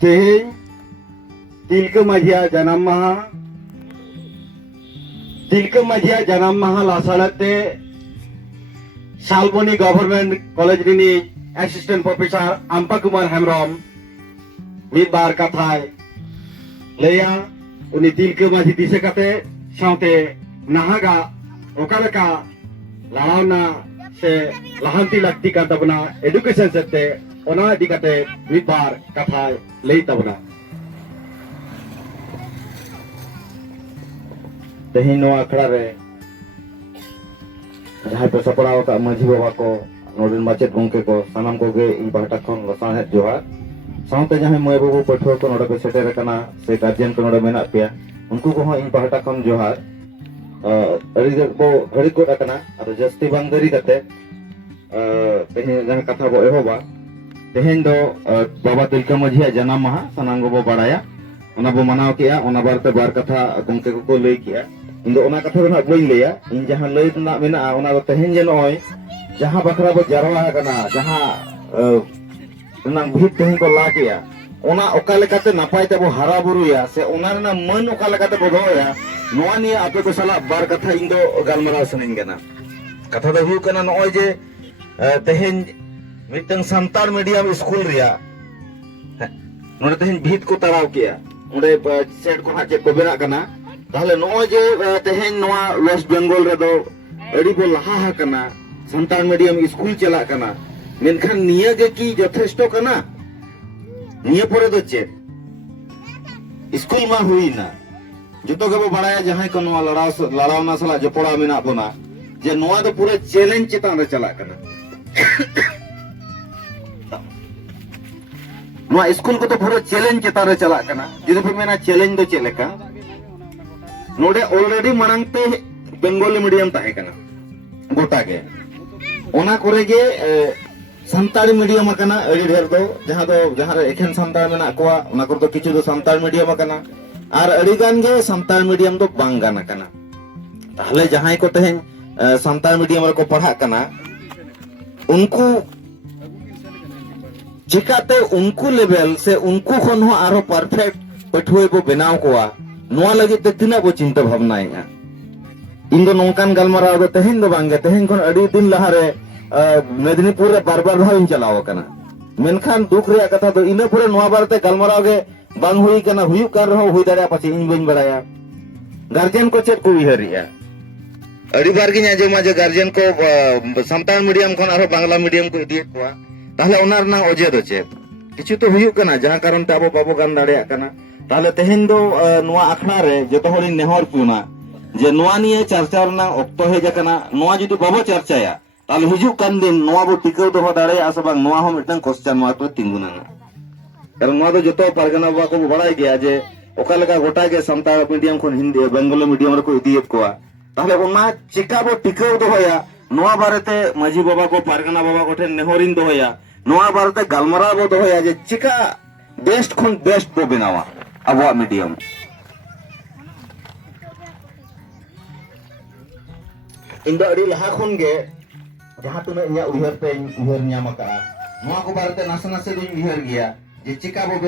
Teheny Tilka Majia Janam Maha Tilka Majia Janam Maha Lasalate Salboni Government College Rini Assistant Professor Ampakumar Hemrom Midbar Kathai Leya Uni Tilka Majia Disekate Saute Nahaga Okaraka Launa Se Lahanti Lakti Kantabuna Education Sete Ona Dikate Midbar Kathai Leitabuna Teheny noa akhड़ा re jahai pesaparaw ka maji baba ko noden macet gongke ko sanam ko ge in bahata khon lasahet johar saute jahai moy babu pathwa ko noda ko seter kana se guardian ko noda mena pia unku ko in bahata khon johar ari bo ghari ko kana ado jasti bang dari kate teheny jahai katha bo ehoba teheny do baba Tilka Maji janam maha sanam go bo badaya ona bo manaw kiya ona barte bar katha gongke ko lei kiya Indo ona katha do na boin leya in jahan lei na mena ona do teheny je noy jaha bakra bo jarwa kana jaha nang bhit teheny ko la kiya ona okale kate napai te bo hara buru ya se ona na man okale kate bo doya noa niya ape ko sala bar katha indo galmara sanin gana katha do hu kana noy je teheny mitang santar medium school riya nore teheny bhit ko taraw kiya onde set ko ha chet ko bena kana Tahle noy je teheny noa West Bengal redo adi bo laha kana santal medium school chalak kana menkhan niya ge ki jotheshto kana niya pore do chet school ma huina joto ge bo badaya jahay ko noa laraw na sala jopora mena bona je noa do pura challenge chetan re chalak kana noa school ko to pura challenge chetan re chalak kana jodi pe mena challenge do cheleka नोडे already मरंग पे Bengali medium ताहे कना गोटा के ओना करे गे Santali medium कना अड़ी ढेर दो जहां एखन संताल मेना कोआ ओना कर दो किछु दो संताल मीडियम कना आर अड़ी गान गे संताल मीडियम दो बांग गाना कना ताहले जहां को तेहन संताल मीडियम रे को पढ़ा कना उनको चिकाते उनको लेवल से उनको खन हो आरो परफेक्ट पठुए को बनाव कोआ नोआ लगे ते तिना बो चिंता भावना है इन दो नौकान गलमाराव दो तेहन दो बांगे तेहन कोन अड़ी दिन लहारे मेदिनीपुर रे बार-बार भाव चलाव कना मेनखान दुख रे कथा दो इना पुरे नोआ बारते गलमाराव गे बांग हुई कना हुयु कर रहो हुई दाड़ा पाछे इन बइन बड़ाया गार्जियन को चेक को उहरिया अड़ी बार गे आजमा जे गार्जियन को संताल मीडियम खन आरो बांग्ला मीडियम को इदिए कोआ ताहले ओना रना ओजे दो चेक किछु तो हुयु कना जहां कारण ते आबो बाबो गान दाड़िया कना ताहले तेहन दो नोआ आखड़ा रे जतो हरि नेहर पुना जे नोआ निये चर्चा रना ऑक्तो हे जकना नोआ जुदी बाबो चर्चाया ताहले हिजु कान दिन नोआ बो टिकाव दो दाड़े आसे बांग नोआ हो मिटन क्वेश्चन मार्क तो तिंगुना कारण नोआ दो जतो पारगना बा को बड़ाय गया जे ओका लगा गोटा के संताल मीडियम खन हिंदी बंगाली मीडियम रे को इदियत कोआ ताहले ओना चिका बो टिकाव दो होया नोआ बारेते माजी बाबा को पारगना बाबा को ठे नेहरिन दो होया नोआ बारेते गलमरा बो दो होया जे चिका बेस्ट खन बेस्ट बो बनावा अबवा मीडियम इंदो अड़ी लहा खन गे जहां तुना इया उहर पे उहर न्याम का नोआ को बारते नासे नासे दुई उहर गया जे चिका बो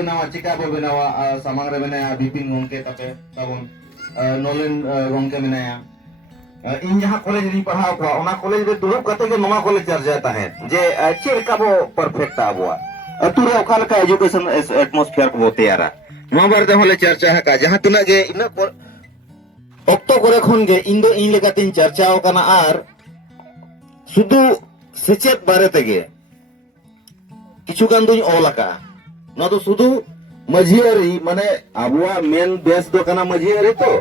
बनावा सामांग रे मेना बिपिन गंके तापे ताबन नोलेन गंके मेनाया इन जहां कॉलेज री पढ़ाव का ओना कॉलेज रे दुरुब कते के नोआ कॉलेज चर्चा है जे चेलका बो परफेक्ट आबवा अतुरे ओका लका एजुकेशन एटमॉस्फेयर को तैयारा नोआ बारते होले चर्चा है का जहां तुना गे इन ऑक्टो करे खन गे इन दो इन लेकातिन चर्चाओ कना आर सुदु सेचेत बारे तेगे किछु गान दुई ओलाका ना तो सुदु मझियारी माने आबुआ मेन बेस दो कना मझियारी तो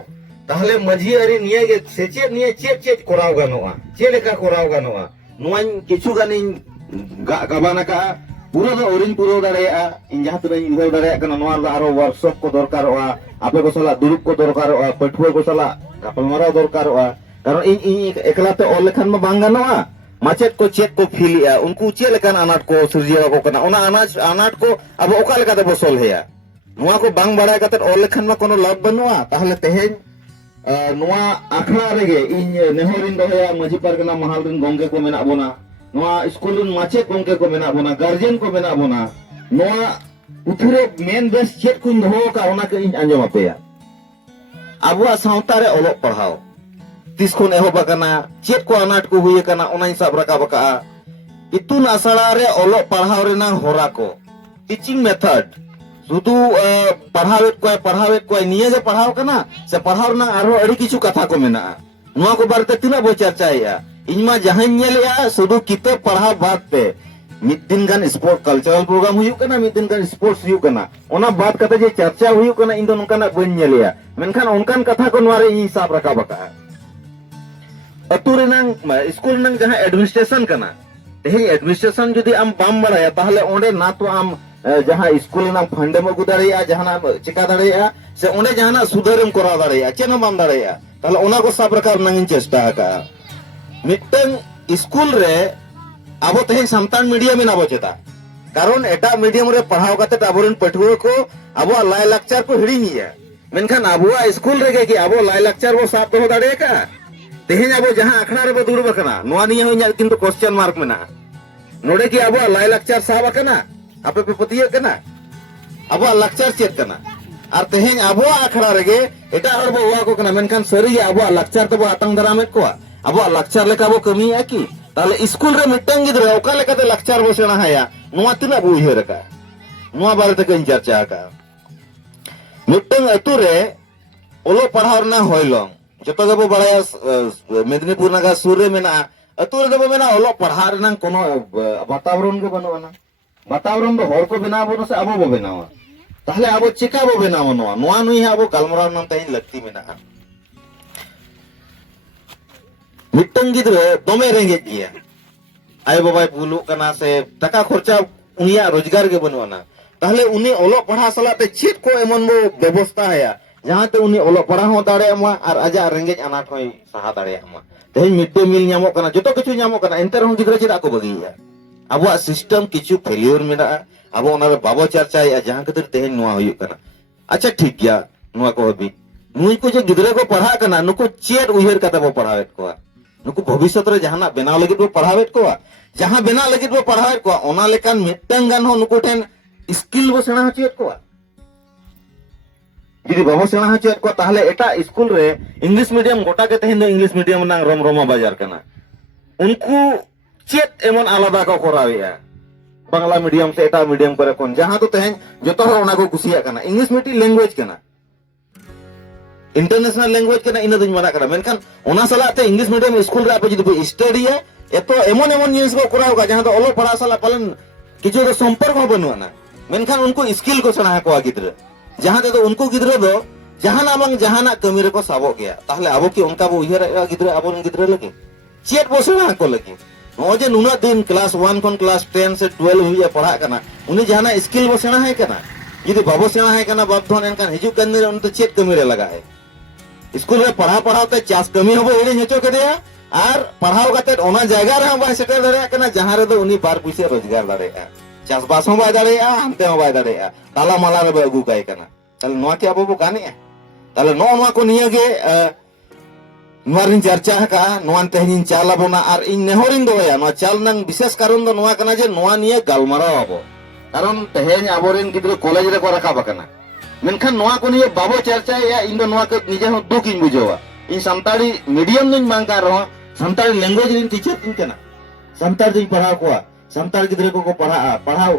ताहले मझियारी निये गे सेचेत निये चेत कोराव गानोआ चेलेका कोराव गानोआ नोआन किछु गानिन गाबाना का पूरा दो ओरिन पूरा दाड़ेया इन जहां तरे इहो दाड़ेया कना नोआ आरो वर्कशॉप को दरकारोआ आपे को सला दुरुप को दरकारोआ पठुआ को सला गापलमाराव दरकारोआ कारण इन एकलाते ओल लेखान मा बांग गानोआ माचेत को चेक को फिलिया उनको चे लेकान अनाट को सिरजिया को कना ओना अनाट को अब ओका लेकाते बो सोल्हेया नोआ को बांग बाड़ाय काते ओल लेखान मा कोनो लाभ बनुआ ताहले तेहेन नोआ आखड़ा रेगे इन नेहरिन दोया माजी पारगना महाल रिन गंगे को मेना बोना नोआ स्कूल रिन माचे गंगे को मेना बोना गार्जियन को मेना बोना noa uthire main base chet kuñ doho ka ona ke ᱤᱧ ᱟᱸᱡᱚᱢ ᱟᱯᱮᱭᱟ ᱟᱵᱚᱣᱟᱜ ᱥᱟᱶᱛᱟ ᱨᱮ ᱚᱞᱚᱜ ᱯᱟᱲᱦᱟᱣ ᱛᱤᱥ ᱠᱷᱚᱱ ᱮᱦᱚᱵ ᱟᱠᱟᱱᱟ ᱪᱮᱫ ᱠᱚ ᱟᱱᱟᱴ ᱠᱚ ᱦᱩᱭ ᱟᱠᱟᱱᱟ ᱚᱱᱟᱧ ᱥᱟᱵ ᱨᱟᱠᱟᱵ ᱟᱠᱟᱜᱼᱟ ᱤᱛᱩᱱ ᱟᱥᱲᱟ ᱨᱮ ᱚᱞᱚᱜ ᱯᱟᱲᱦᱟᱣ ᱨᱮᱱᱟᱜ ᱦᱚᱨᱟ ko teaching method শুধু পড়াওয়েত কয় নিয়ে যে পড়াও কানা সে পড়াও না আরো আড়ি কিছু কথা কো মেনা নোয়া কো বারতে তিনা বো চর্চাইয়া ইনমা জাহান নেলিয়া শুধু কিতাব পড়া বাদ পে মিদিন গান স্পোর্ট কালচারাল প্রোগ্রাম হুয়ুক কানা মিদিন গান স্পোর্টস হুয়ুক কানা ওনা বাদ কাতে যে চর্চা হুয়ুক কানা ইন দো নকানা বন নেলিয়া মেনখান অনকান কথা কো নোয়ারে ই হিসাব রাখা বাকা अतु रेनांग स्कूल नंग जहां एडमिनिस्ट्रेशन कना तेहे एडमिनिस्ट्रेशन जदि आम बाम बड़ाया ताहले ओंडे ना तो आम जहां स्कूल ना फंड में गुदारिया जहां चिका दाड़िया से ओंडे जहां सुधारम करा दाड़िया चेन बाम दाड़िया ताहले ओना को सब प्रकार नंग चेष्टा का मिटन स्कूल रे आबो तेहे संतान मीडियम में आबो चेता कारण एटा मीडियम रे पढ़ाव काते आबोरन पठुआ को आबो लाय लेक्चर को हिड़िनिया मेनखान आबो स्कूल रे कि आबो लाय लेक्चर वो साफ दो दाड़िया का तेहें अब जहां अखड़ा रे दुर्ब कना नोआ निया होइया किंतु क्वेश्चन मार्क मेना नोडे की अब लाय लेक्चर साब कना आपे पे पतिया कना अब लेक्चर चेक कना और तेहें अब अखड़ा रे एटा हर बो हुआ को कना मेनखान सरी अब लेक्चर तो आतंग दरामेत को अब लेक्चर लेका बो कमी है कि ताले स्कूल रे मिटंग गिदरे ओका लेकाते लेक्चर बो सेना हाया नोआ तिना बो उयहर का नोआ बारे ते कन चर्चा का मिटंग अतु रे ओलो पढ़ाव ना होइलों जतो गबो बड़ाया मेदिनीपुर नगर सूर्य मेना अतु रे दबो मेना ओलो पढ़ा रेना कोनो वातावरण के बनवाना वातावरण दो हर को बनाबो न से अबो बो बनावा ताहले अबो चिका बो बनावा नोआ नोआ नुई है अबो गालमराव नम तई लगती मेना मिटंग गिदरे दोमे रेंगे किया आय बाबाय बुलु कना से टाका खर्चा उनिया रोजगार के बनवाना ताहले उनी ओलो पढ़ा सलाते चेत को एमन बो व्यवस्था है जहां ते उनी ओलो पढ़ा हो दाड़े मा और आजा रेंगेज अनाट होय सहा दाड़े मा तेहे मिड डे मील ᱧᱟᱢᱚᱜ ᱠᱟᱱᱟ ᱡᱚᱛᱚ ᱠᱤᱪᱷᱩ ᱧᱟᱢᱚᱜ ᱠᱟᱱᱟ ᱮᱱᱛᱮ ᱨᱮᱦᱚᱸ ᱜᱤᱫᱽᱨᱟᱹ ᱪᱮᱫᱟᱜ ᱠᱚ ᱵᱟᱹᱜᱤᱭᱟ ᱟᱵᱚᱣᱟᱜ सिस्टम किछु फेलियर मेना ᱟᱵᱚ ᱚᱱᱟ ᱨᱮ ᱵᱟᱵᱚ ᱪᱟᱨᱪᱟᱭᱟ ᱡᱟᱦᱟᱸ ᱠᱷᱟᱹᱛᱤᱨ ᱛᱮᱦᱮᱧ ᱱᱚᱣᱟ ᱦᱩᱭᱩᱜ ᱠᱟᱱᱟ अच्छा ठीक गया ᱱᱚᱣᱟ ᱠᱚ ᱦᱟᱹᱵᱤᱡ ᱱᱩᱭ ᱠᱚ ᱡᱮ ᱜᱤᱫᱽᱨᱟᱹ ᱠᱚ ᱯᱟᱲᱦᱟᱜ ᱠᱟᱱᱟ नुकु चेद उयहर ᱠᱟᱛᱮ ᱵᱚ ᱯᱟᱲᱦᱟᱣᱮᱫ ᱠᱚᱣᱟ नुकु भविष्यत रे जहां बनाव लगित बो पढ़ावेत कोवा जहां बनाव लगित बो पढ़ावेत कोवा ओना लेकान मिटंग गान हो नुकु ठेन स्किल बो सेना हचियत कोवा यदि बाबो सेना हचियत को ताहले एटा स्कूल रे इंग्लिश मीडियम गोटा के तेहेन दो इंग्लिश मीडियम ना रोम रोमा बाजार कना उनको चेत एमन आलादा को करावेया बांग्ला मीडियम से एटा मीडियम करे कोन जहां तो तेहेन जतो हर ओना को कुसिया कना इंग्लिश मीडियम लैंग्वेज कना इंटरनेशनल लैंग्वेज कना इन दुñ माना कना मेनखान ओना सलाते इंग्लिश मीडियम स्कूल रे आपे जदि स्टडी है एतो एमन एमन जिनिस को कराव का जहां तो ओलो पढ़ा सला पालन किछु तो संपर्क हो बनुआना मेनखान उनको स्किल को सना को गिद्र जहां तो उनको गिद्र दो जहाना बंग जहाना कमी रे को साबो गया ताहले आबो की उनका बो उयहर गिद्र आबो गिद्र लगे चेत बो सना को लगे नो जे नुना दिन क्लास 1 खन क्लास 10 से 12 हुई पढ़ा कना उनी जहाना स्किल बो सेना है कना यदि बाबो सेना है कना बापधन एनकान हिजु कन रे उन तो चेत कमी रे लगा है स्कूल रे पढ़ाते चास कमी होबो एने हेचो कदेया और पढ़ाव काते ओना जायगा रे बाय सेटर दाड़े कना जहां रे दो उनी बार पैसा रोजगार दाड़े चास बास हो बाय दाड़े हमते हो बाय दाड़े ताला माला रे अगु काय कना ताले नोआ के अबो बो गाने ताले नोआ को निया गे नोआरिन चर्चा का नोआन तेहनिन चाल अबोना और इन नेहरिन दोया नोआ चाल नंग विशेष कारण दो नोआ कना जे नोआ निया गालमाराव अबो कारण तेहेन अबोरिन गिद्र कॉलेज रे को रखा बकना मेनखान नोआ को निये बाबो चर्चा या इन दो नोआ के निजे हो दुख इन बुझेवा इन संताड़ी मीडियम दुñ मांगा रहो संताड़ी लैंग्वेज रिन टीचर दिन केना संताड़ दुñ पढ़ा कोआ संताड़ गिद्र को पढ़ाओ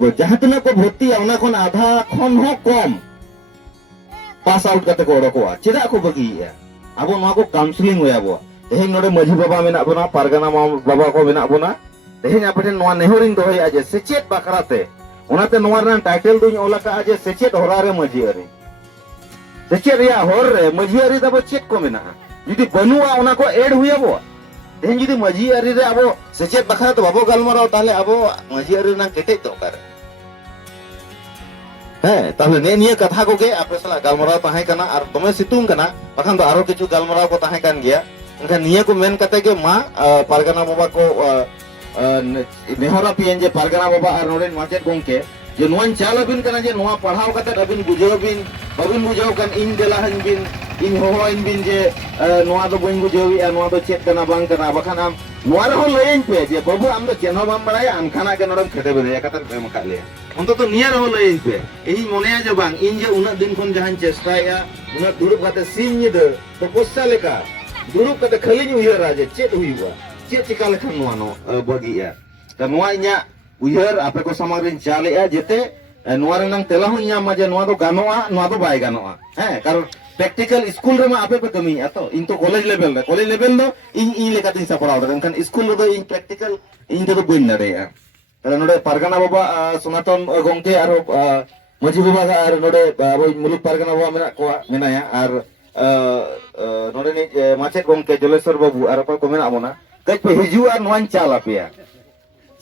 वो जहां तना को भर्ती ओना खन आधा खन हो कम पास आउट कते को ओडकोआ चेदा को बगिया अब नोआ को काउंसलिंग होया बो तेहेन नोडे माझी बाबा मेना बना पारगाना बाबा को मेना बना तेहेन आपठे नोआ नेहरिन दोहया जे सेचेत बाखराते ओनाते नोआ रन टाइटल दुñ ओलाका जे सेचेत होरा रे माझी अरे सेचेत या होर रे माझी अरे दबो चेत को मेना यदि बनुआ ओना को एड हुया बो तेहेन यदि माझी अरे रे अब सेचेत बाखरा तो बाबो गालमाराव ताले अब माझी अरे ना केटे तो करे है ताले ने निया कथा को के आपे सला गालमाराव ताहे कना और तमे सितुंग कना बखान तो आरो किछु गालमाराव को ताहे कान गया एनका निया को मेन कते के मा पारगाना बाबा को नेहरा पियन जे पारगाना बाबा और नोडेन माचेत गोंके जे नोन चाल अबिन कना जे नोआ पढ़ाव कते अबिन बुझाव बिन बाबिन बुझाव कन इन देला हन बिन इन हो इन बिन जे नोआ दो बइन बुझावी आ नोआ दो चेत कना बांग कना बखान आम ᱱᱚᱣᱟ ᱨᱮᱦᱚᱸ ᱞᱟᱹᱭᱟᱹᱧ ᱯᱮ ᱡᱮ ᱵᱟᱹᱵᱩ ᱟᱢ ᱫᱚ ᱪᱮᱫ ᱦᱚᱸ ᱵᱟᱢ ᱵᱟᱲᱟᱭᱟ ᱟᱢᱠᱷᱟᱱᱟᱜ ᱜᱮ ᱱᱚᱰᱮᱢ ᱠᱷᱮᱴᱮ ᱵᱮᱨᱮᱭᱟ ᱠᱟᱛᱷᱟ ᱯᱮ ᱮᱢ ᱟᱠᱟᱫ ᱞᱮᱭᱟ ᱚᱱᱛᱚᱛᱚ ᱱᱤᱭᱟᱹ ᱨᱮᱦᱚᱸ ᱞᱟᱹᱭᱟᱹᱧ ᱯᱮ ᱤᱧ ᱢᱚᱱᱮᱭᱟ ᱡᱮ ᱵᱟᱝ ᱤᱧ ᱡᱮ ᱩᱱᱟᱹᱜ ᱫᱤᱱ ᱠᱷᱚᱱ ᱡᱟᱦᱟᱸᱧ ᱪᱮᱥᱴᱟᱭᱮᱜᱼᱟ ᱩᱱᱟᱹᱜ ᱫᱩᱲᱩᱵ ᱠᱟᱛᱮ ᱥᱤᱧ ᱧᱤᱫᱟᱹ ᱛᱚᱯᱚᱥᱥᱟ ᱞᱮᱠᱟ ᱫᱩᱲᱩᱵ ᱠᱟᱛᱮ ᱠᱷᱟᱹᱞᱤᱧ ᱩᱭᱦᱟᱹᱨᱟ ᱡᱮ ᱪᱮᱫ ᱦᱩᱭᱩᱜᱼᱟ ᱪᱮᱫ ᱪᱤᱠᱟ ᱞᱮᱠᱷᱟन ᱱᱚᱣᱟ ᱵᱷᱟᱹᱜᱤᱜᱼᱟ ᱱᱚᱣᱟ ᱤᱧᱟᱹᱜ ᱩᱭᱦᱟᱹᱨ ᱟᱯᱮ ᱠᱚ ᱥᱟᱢᱟᱝ ᱨᱤᱧ ᱪᱟᱞᱮᱜᱼᱟ ᱡᱮᱛᱮ ᱱᱚᱣᱟ ᱨᱮᱱᱟᱜ ᱛᱮᱞᱟ ᱦᱚᱸᱧ ᱧᱟᱢᱟ ᱡᱮ ᱱᱚᱣᱟ ᱫᱚ ᱜᱟᱱᱚᱜᱼᱟ ᱱᱚᱣᱟ ᱫᱚ ᱵᱟᱭ ᱜᱟᱱᱚᱜᱼᱟ ᱦᱮᱸ ᱠᱟᱨᱚᱱ ᱯᱨᱮᱠᱴᱤᱠᱟल स्कूल ᱨᱮᱢᱟ ᱟᱯᱮ ᱯᱮ ᱠᱟᱹᱢᱤᱭᱟ ᱛᱚ ᱤᱧ ᱛᱚ ᱠᱚᱞᱮᱡ লেভেল ᱫᱚ ᱤᱧ ᱞᱮᱠᱟᱛᱤᱧ ᱥᱟᱯᱲᱟᱣ ᱫᱟᱲᱮᱭᱟᱜᱼᱟ ᱮᱱᱠᱷᱟᱱ ᱥᱠᱩᱞ ᱨᱮᱫᱚ ᱤᱧ ᱯᱨᱮᱠᱴᱤᱠᱟल ᱤᱧ ᱛᱮᱫᱚ ᱵᱟᱹᱧ ᱫᱟᱲᱮᱭᱟᱜᱼᱟ তাহলে নোডে পারগানা বাবা সনাতন গংকে আর মাঝি বাবা আর নোডে ওই মুলুক পারগানা বাবা মেনা কোয়া মেনায়া আর নোডে নি মাচেত গংকে জলেশ্বর বাবু আর অকয় কো মেনা বনা কাজ পে হিজু আর নোয়ান চাল আপেয়া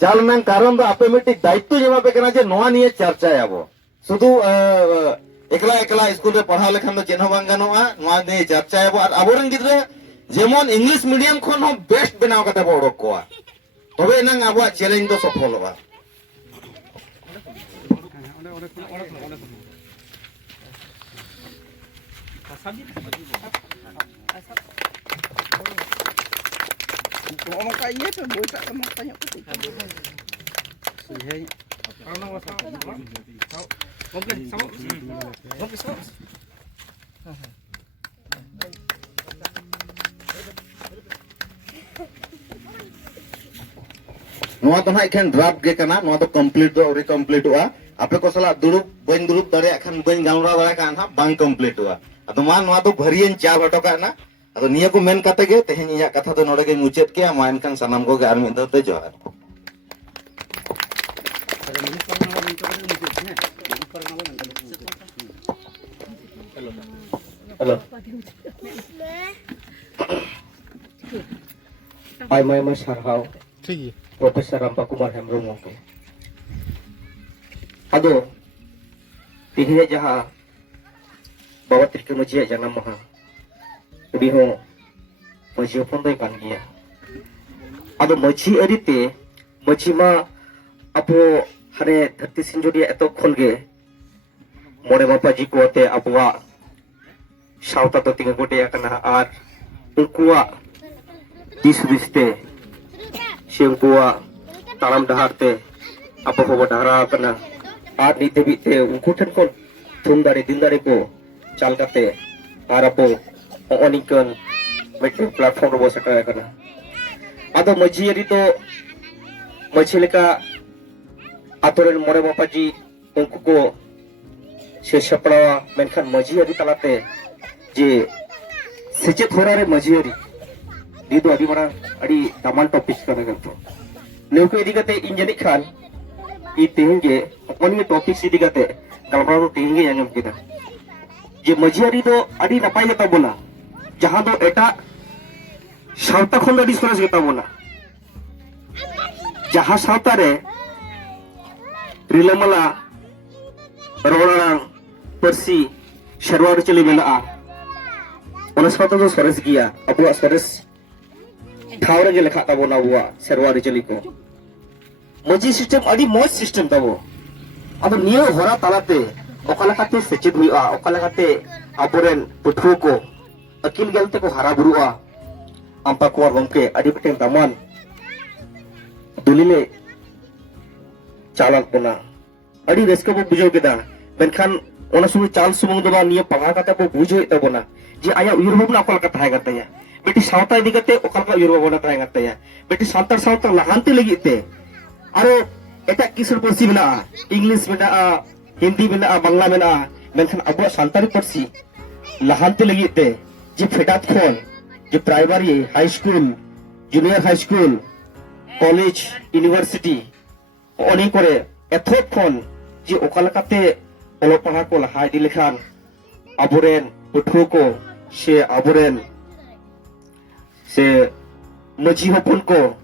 চাল নাং কারণ দো আপে মিটি দায়িত্ব জমা পে কেনা যে নোয়া নিয়ে চর্চায় আবো শুধু একলা একলা স্কুলে পড়া লেখান দো চেন বাং গানোয়া নোয়া নিয়ে চর্চায় আবো আর আবরেন গিদ্রে যেমন ইংলিশ মিডিয়াম খন হম বেস্ট বেনাও কাতে বড় কোয়া তবে নাং আবুয়া চ্যালেঞ্জ তো সফল হবা নোয়া তো না এখান ড্রাফট গে কানা নোয়া তো কমপ্লিট দো রি কমপ্লিট হুয়া আপে ko sala durup bain durup dare khan bain galra dare kan ha bang complete huwa ado ma noa do bharien cha bato ka na ado niya ko men kate ge tehen inya katha do node ge muchet ke ma enkan sanam ko ge ar mid do te johar hello Ay sarhaw Profesor Rampa Kumar Hembrong Ngongke. Ado tihinya jaha bawa tirke maji janam maha. Ubi ho maji pon doi kan gya. Ado maji arite maji ma apo hare dharti sinjori eto khonge more mapaji ko ate apwa sauta to tinga gote akana ar unkuwa disubiste Singkuwa talam daharte apa ko dahara kana ar ni debi te unku ten kon thum dari din dari ko chal kate ar apo onikon metro platform ro bosata kana ado maji eri to maji leka atoren more bapaji unku ko se saprawa menkan maji eri talate je sece thorare maji eri itu adi mana adi taman topik kana ganto leuke idigate injani khan I tinge oni topik idigate galbaro tinge yang kita je majiari do adi napai gata bola jahan do eta sauta khon adi soras gata bola jaha sauta re rilamala rorang persi sherwar chili mena ona sauta do soras gia abu soras Thawra ge lekha tabo na bua serwari chali ko maji system adi moj system tabo ado niya hora talate okala kate sechit huiwa okala kate aporen puthu ko akil gelte ko hara burua ampa ko gomke adi peten taman dulile chalak pona adi reska bo bujo keda menkhan ona sumu chal sumung do niya panga kate bo bujo tabona je aya uyur na okala kata hai kata ya बेटी सावता इदिगते ओकलका युरबोना तायंगते या बेटी सावतार सावता लाहांती लगिते आरो एटा किसुर परसी मेना English मेना हिंदी मेना बांग्ला मेना मेनखान अबो सानतारी परसी लाहांती लगिते जे फेडात खोन जे primary high school junior high school college university ओनी करे एथोक खोन जे ओकलकाते ओलो पढ़ा को लाहा इदि लेखान अबोरेन पठुओ को से अबोरेन से maji hopun ko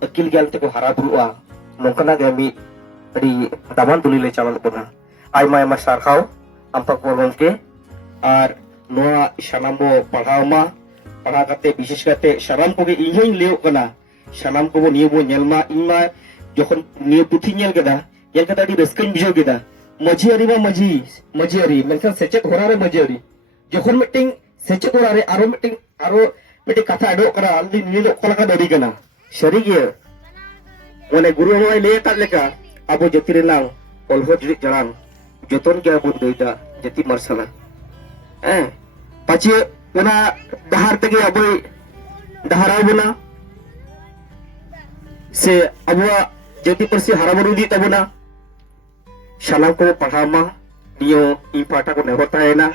akil gal te ko hara burua nongkana gami adi taman tulile chalan pona ai mai ma sarhau ampa ko gomke ar noa sanambo padhauma padha kate bishesh kate sanam ko ge inhing leu kana sanam ko bo niye bo nyelma inma jokhon niye puthi nyel keda yel kata di reskin bijo keda maji ari ba maji ari menkan sechet horare maji ari jokhon meeting sechet horare aro meeting aro Beti kata aduk kena aldi nilai kolaka dari kena sarigia mone guru hoi le tak leka abo jati renang olho jirik jalan joton ke abo doida jati marsala pachi ona dahar tege abo dahara buna se abo jati persi harabaru di tabuna salam ko pahama dio impata ko nehota ena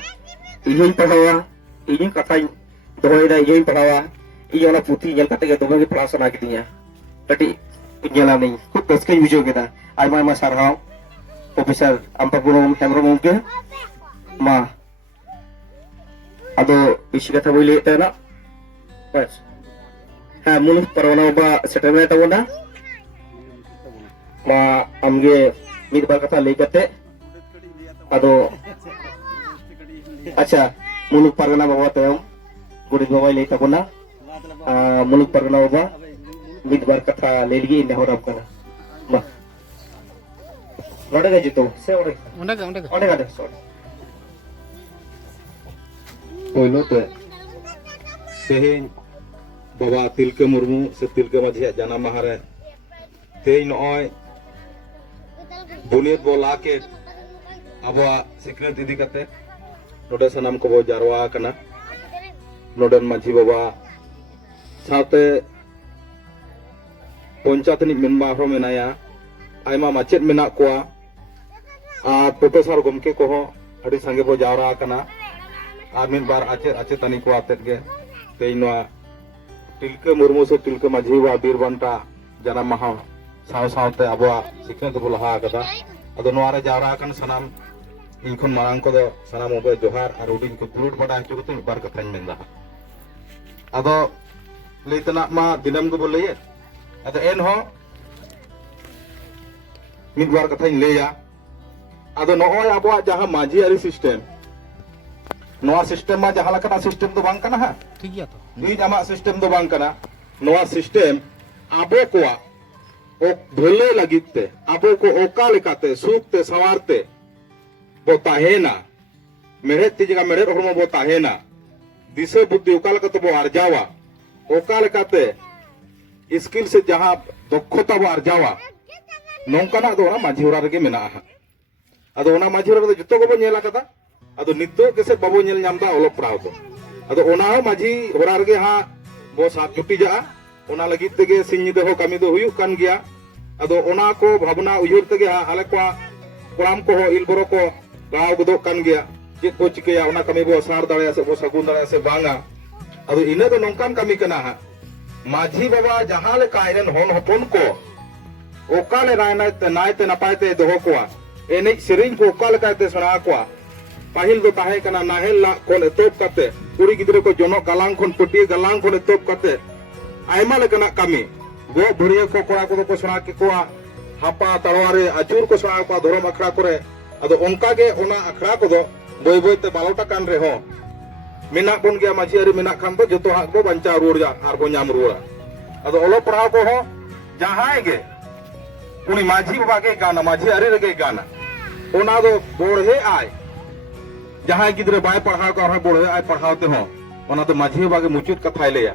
ihin pahawa ihin katain doida ihin pahawa iya ona putih yang kata gitu bagi pelaksana gitunya tadi penjalan nih kok peskai bujur kita aima sarhau Profesor Ampagunung Hemrom ke ma ado isi kata boleh tak pas mulu parwana ba settlement tabona ma amge mid bar kata legate ado acha mulu parwana bawa tayong guri bawa le tabona muluk pargana ba midbar kata lelgi inde horab kana ma node ga jito se ode ga so Poilo te teheng Baba Tilke Murmu se Tilke Majhi janam maha re teheng noy buniyat bo lake abo sikret idi kate node sanam ko bo jarwa kana noden Majhi Baba साथे पंचायत नि मेनबा हरो मेनाया आयमा माचेत मेना कोआ professor गमके को अड़ी संगे बो जावरा कना are मिन बार आचेतानी को आतेत गे तेइनवा तिलके मुर्मू से तिलके माझी वा बीरबंटा जानम माहा साव सावते अबवा सिखने तो लहा कदा अदो नोआरे जावरा कन सनाम इनखन मांग को दो सनाम ओबे जोहार आर उडिन को दुरुट बडा चुगते बार कथान मेंदा अदो लेतना मा दिनम को बोले अदो एन हो मिद बार कथाइन लेया अदो नोय अबवा जहां माझी आरी सिस्टम नोआ सिस्टम मा जहां लकना सिस्टम तो बांग कना हा ठीक गया तो दुई जामा सिस्टम तो बांग कना नोआ सिस्टम आबो कोआ ओ भले लगिते आबो को ओका लेकाते सुखते सवारते बो ताहेना मेरे तिजगा मेरे हरमो बो ताहेना दिसे बुद्धि ओका लेकाते बो अर्जावा ओका लेकाते स्किल से जहां दक्षता बो अर्जावा नोंकाना दो ना माझी होरा रेगे मेना हा अदो ओना माझी होरा जतो को बो नेला कदा अदो नितो केसे बाबो नेल नामदा ओलो पड़ाव तो अदो ओना हो माझी होरा रेगे हा बो साथ जुटी जा ओना लगी तेगे सिंह दे हो कमी दो हुयु कान गया अदो ओना को भावना उयुर तेगे हा आले को कोराम को हो इलबरो को गाव गदो कान गया जे को चिकेया ओना कमी बो सार दाड़े से बो सगुन दाड़े से बांगा अदो इने दो नोंकान कमी कना हा माझी बाबा जहां ले कायरन होन हपन को ओकाले रायनाते नायते नपायते दोहो कोआ एने सेरिंग को ओकाले कायते सना कोआ पाहिल दो ताहे कना नाहेल ला कोन एतोप काते कुड़ी गिदरे को जोनो गलांग कोन पटी गलांग कोन एतोप काते आयमा लेकना कमी गो भुरिया को कोड़ा को सना के कोआ हापा तलवारे अचूर को सना को धर्म अखड़ा करे अदो ओंका गे ओना अखड़ा को दो बोय बोय ते बालोटा कान रे हो मेना बन गया माझी आरी मेना खान तो जतो हाक बो बंचा रुड़ जा आर बो नाम रुड़ा अदो ओलो पढ़ाव को हो जहां गे उनी माझी बाबा के गाना माझी आरी रे के गाना ओना दो बोड़े आय जहां गिदरे बाय पढ़ाव को और बोड़े आय पढ़ावते हो ओना तो माझी बाबा के मुचुत कथाय लेया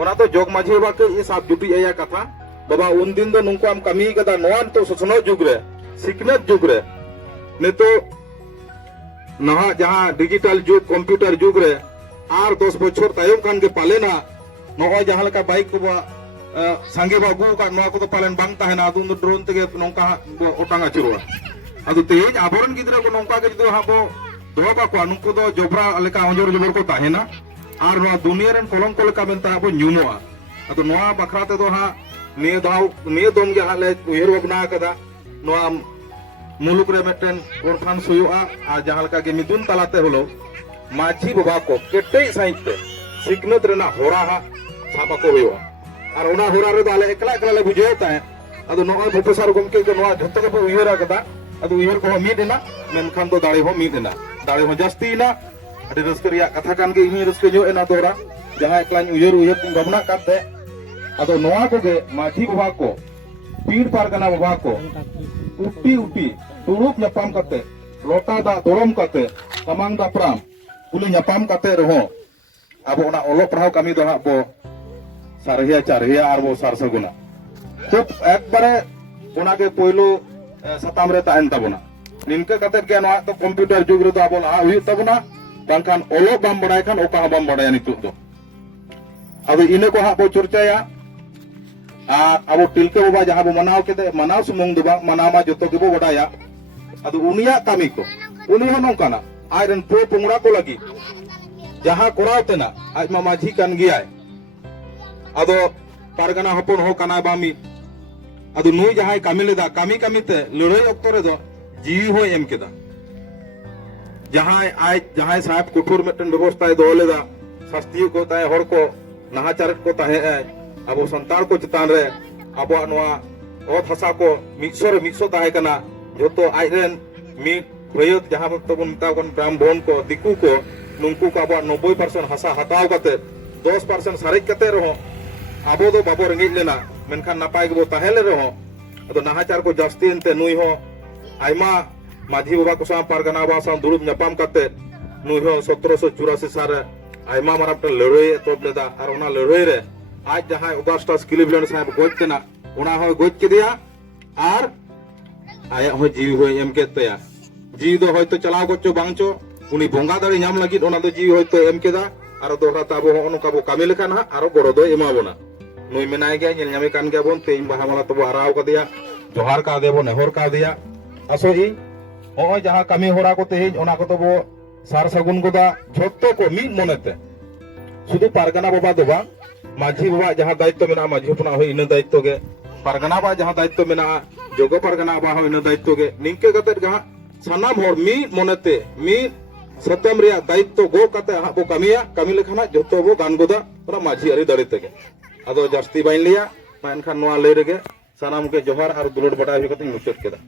ओना तो जोग माझी बाबा के ये साथ जुटी एया कथा बाबा उन दिन दो नुको हम कमी कदा नोन तो ससनो जुग रे सिकनत जुग रे ने तो नहा जहां डिजिटल जुग कंप्यूटर जुग रे आर 10 बछर तायम कान के पालेना नो जहां लका बाइक को संगे बागु का नो को तो पालन बांग ताहेना अदु ड्रोन तेगे नोंका ओटांगा चुरुआ अदु तेज आबरन गिदरे को नोंका के जो हाबो दोबा को नुको दो जोबरा लेका अंजोर जोबर को ताहेना आर नो दुनिया रन कोलम को लेका मेनता बो न्यूमोआ अदु नोआ बखराते दो हा निये दोम के हाले उयर बना कदा नोआ मुलुक रे मेटन गोरखान सुयुआ आ जहां लका के मिदुन तलाते होलो माझी बाबा को केटे साइते सिकनत रेना होरा हा साबा को हुआ और ओना होरा रे दाले एकला एकला ले बुझेता है अदो नो प्रोफेसर गमके को नो जत्तो को उयरा कदा अदो उयर को मिदेना मेनखान तो दाड़े हो मिदेना दाड़े हो जस्ती ना अदि रस्करिया कथा कान के इनी रस्के जो एना दोरा जहां एकला उयर तुम गमना काते अदो नोआ को गे माझी बाबा को पीर पारगना बाबा को उटी उटी तुरुप ᱧᱟᱯᱟᱢ कते लोटा दा दोरम कते तमांग दा प्राम कुली ᱧᱟᱯᱟᱢ कते रहो अब ओना ओलो पढ़ाव कमी दो हाबो सारहिया चारहिया और वो सार सगुना खूब एक बारे ओनाके पोइलो सताम रे ताहेन ताबोना निनका कते के नवा तो कंप्यूटर जुग रे तो आबो ला हुई ताबोना बांखान ओलो बाम बडाय खान ओका बाम बडाय नितु दो अब इने को हा बो चर्चाया अब तिलके बाबा जहां बो मनाव केते मनाव सुमुंग दो बांग मनामा जतो के बो बडाया अब उनिया कामी को उनि हो नोंकाना आयरन पो पुंगड़ा को लगी जहां कोराव तेना आज मा माझी कान गियाय अदो पारगना हपन हो काना बामी अदो नुई जहां कामी लेदा कामी कामीते लड़ाई ऑक्तो रे दो जीवी हो एम केदा जहां साहब कठोर मेटन व्यवस्था दो लेदा शास्त्रीय को ताए हर को नाहाचार को ताहे अब संतार को चितान रे अब ओत हसा को मिक्सो ताहे कना जोतो आइरेन मिट भयत जहां तबन मिता कोन ब्राह्मण को दिकू को नुंकू को अब 90% हसा हताव कते 10% सारेज कते रहो अब दो बाबो रेंगेज लेना मेनखान नापाय गबो ताहेले रहो अदो नाहाचार को जास्ती एनते नुई हो आयमा माझी बाबा को सा पारगना बाबा सा दुरुब न्यापाम कते नुई हो 1784 सारे आयमा मारापटे लड़ाई तोप लेदा और ओना लड़ाई रे आज जहां ऑगस्टस क्लीवलैंड साहब गोज तेना ओना हो गोज केदिया और आया हो जीव हो एम केतया जीव दो होयतो चलाव गोचो बांगचो उनी बोंगा दाड़ी नाम लगी ओना दो जीव होयतो एम केदा और दोहरा ताबो ओनका बो कामी लेखान हा और गोरो दो एमा बोना नुई मेनाय गया नेल ᱧᱟᱢᱮ कान गया बोन तेइन बाहा माला तबो आराव कदिया जोहार का देबो नेहर का दिया असो इ ओ जहां कामी होरा को तेज ओना को तबो सार सगुन गोदा झोत्तो को मिद मोनेते शुधु पारगना बाबा दो बा माझी बाबा जहां दायित्व मेना माझी अपना हो इन दायित्व गे पारगना बा जहां दायित्व मेना जोगो पारगना बा हो इन दायित्व गे निंके कते जहां सनाम होर मिद मोनेते मिद सत्यम रिया दायित्व गो कते हा बो कामिया कामी लेखाना जोतो बो गान गोदा ओरा माझी अरि दाड़े तेगे अदो जास्ती बाइन लिया मा एनखान नोआ लई रेगे सनाम के जोहार और दुलड़ बटाई कते मुचत केदा।